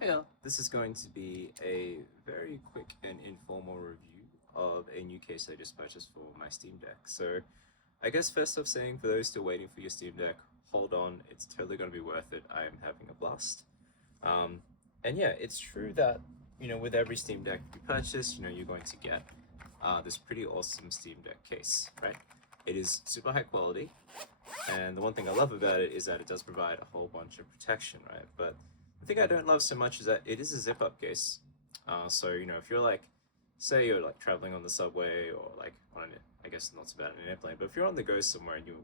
Hey all, this is going to be a very quick and informal review of a new case I just purchased for my Steam Deck. So I guess first off saying for those still waiting for your Steam Deck, hold on, it's totally going to be worth it. I am having a blast. Um, and yeah, it's true that, with every Steam Deck you purchase, you're going to get this pretty awesome Steam Deck case, right? It is super high quality, and the one thing I love about it is that it does provide a whole bunch of protection, right? But the thing I don't love so much is that it is a zip-up case. So if you're like, say you're like traveling on the subway or like on an, I guess not so bad on an airplane, but if you're on the go somewhere and you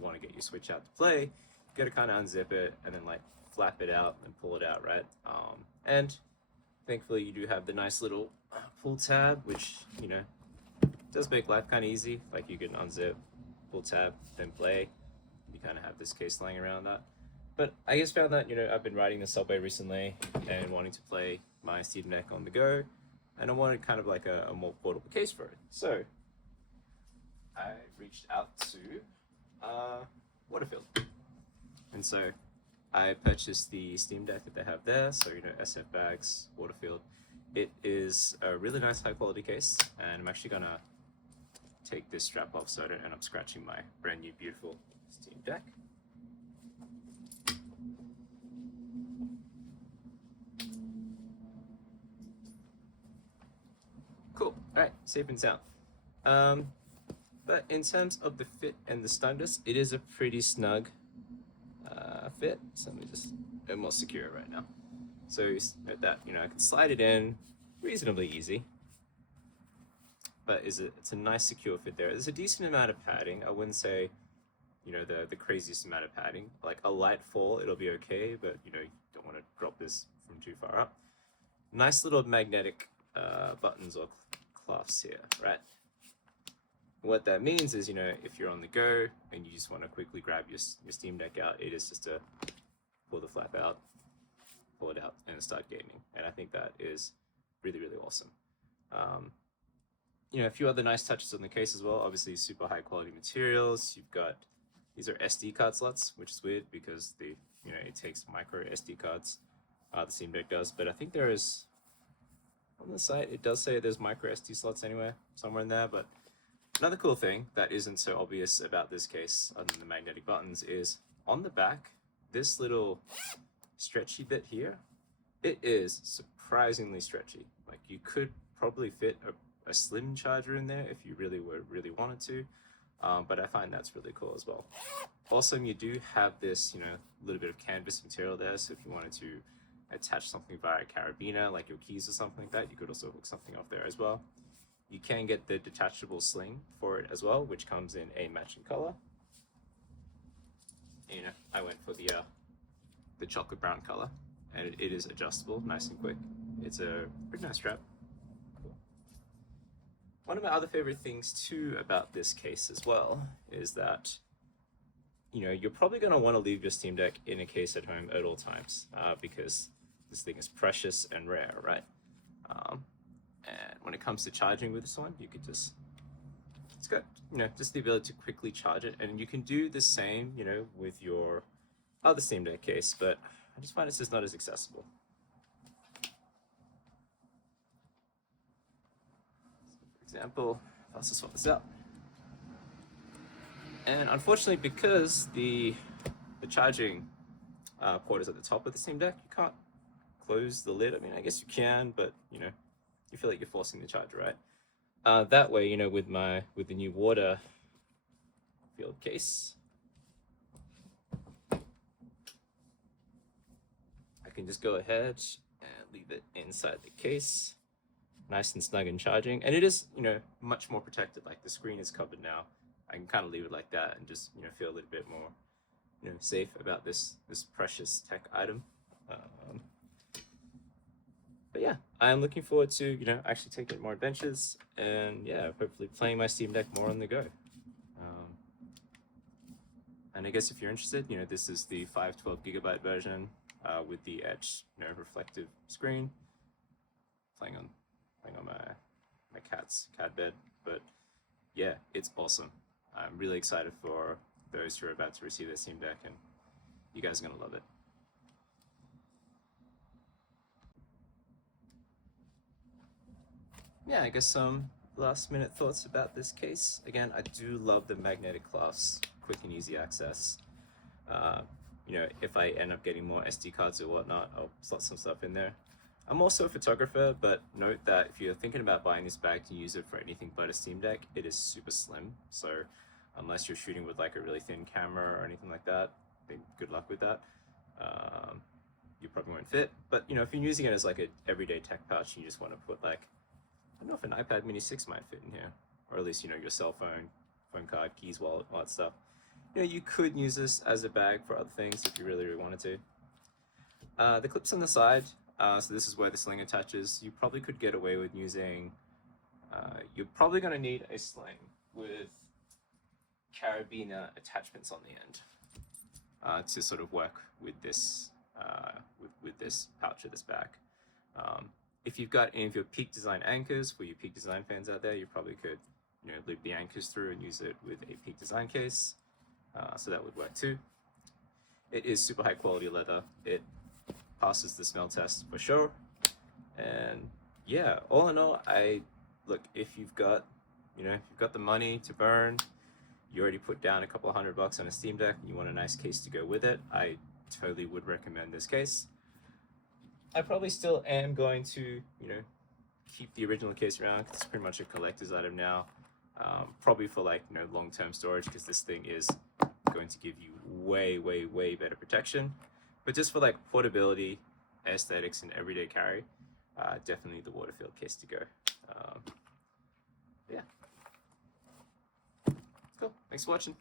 want to get your Switch out to play, you gotta kind of unzip it and then like flap it out and pull it out, right? And thankfully you do have the nice little pull tab, which does make life kind of easy. Like you can unzip, pull tab, then play. You kind of have this case lying around that. But I just found that I've been riding the subway recently and wanting to play my Steam Deck on the go, and I wanted kind of like a more portable case for it. So I reached out to Waterfield, and so I purchased the Steam Deck that they have there. So SF bags, Waterfield. It is a really nice high quality case, and I'm actually gonna take this strap off so I don't end up scratching my brand new beautiful Steam Deck. Cool. All right, safe and sound. Um, but in terms of the fit and the snugness, it is a pretty snug fit. So let me just almost secure it right now. So note that I can slide it in reasonably easy, but it's a nice secure fit there. There's a decent amount of padding. I wouldn't say the craziest amount of padding. Like a light fall, it'll be okay, but you don't want to drop this from too far up. Nice little magnetic buttons or clasps here, right? What that means is, if you're on the go and you just want to quickly grab your Steam Deck out, it is just to pull the flap out, pull it out, and start gaming. And I think that is really, really awesome. A few other nice touches on the case as well. Obviously, super high quality materials. You've got these are SD card slots, which is weird because it takes micro SD cards. The Steam Deck does, but I think there is on the site it does say there's micro SD slots anywhere somewhere in there. But another cool thing that isn't so obvious about this case, other than the magnetic buttons, is on the back, this little stretchy bit here, it is surprisingly stretchy. Like you could probably fit a slim charger in there if you really wanted to, but I find that's really cool as well. Also, you do have this, little bit of canvas material there, so if you wanted to attach something via a carabiner, like your keys or something like that, you could also hook something off there as well. You can get the detachable sling for it as well, which comes in a matching color. I went for the chocolate brown color, and it is adjustable, nice and quick. It's a pretty nice strap. Cool. One of my other favorite things too about this case as well is that you're probably going to want to leave your Steam Deck in a case at home at all times because this thing is precious and rare, right? And when it comes to charging with this one, you could it's got, just the ability to quickly charge it. And you can do the same, with your other Steam Deck case, but I just find it's just not as accessible. So for example, if I was to swap this out. And unfortunately, because the charging port is at the top of the Steam Deck, you can't close the lid. I mean, I guess you can, but you feel like you're forcing the charger, right? That way, with the new Waterfield case, I can just go ahead and leave it inside the case, nice and snug and charging. And it is, much more protected. Like the screen is covered now. I can kind of leave it like that and just, feel a little bit more, safe about this precious tech item. But yeah, I'm looking forward to, actually taking more adventures and yeah, hopefully playing my Steam Deck more on the go. And I guess if you're interested, this is the 512 GB version with the edge, reflective screen. Playing on my cat's cat bed, but yeah, it's awesome. I'm really excited for those who are about to receive their Steam Deck, and you guys are gonna love it. yeah, I guess some last minute thoughts about this case. Again, I do love the magnetic clasp, quick and easy access. Uh, if I end up getting more SD cards or whatnot, I'll slot some stuff in there. I'm also a photographer, but note that if you're thinking about buying this bag to use it for anything but a Steam Deck, it is super slim. So unless you're shooting with like a really thin camera or anything like that, then good luck with that. You probably won't fit. But if you're using it as like an everyday tech pouch, and you just want to put like, I don't know if an iPad Mini 6 might fit in here, or at least your cell phone, phone card, keys, wallet, all that stuff. You could use this as a bag for other things if you really, really wanted to. The clips on the side, so this is where the sling attaches. You probably could get away with using, you're probably going to need a sling with carabiner attachments on the end to sort of work with this with this pouch or this bag. If you've got any of your Peak Design anchors for your Peak Design fans out there, you probably could loop the anchors through and use it with a Peak Design case. So that would work too. It is super high quality leather. It passes the smell test for sure. And yeah, all in all, if you've got the money to burn, you already put down a couple $100 on a Steam Deck, and you want a nice case to go with it, I totally would recommend this case. I probably still am going to, keep the original case around because it's pretty much a collector's item now. Probably for like long-term storage, because this thing is going to give you way, way, way better protection. But just for like portability, aesthetics, and everyday carry, definitely the Waterfield case to go. Yeah. Cool. Thanks for watching.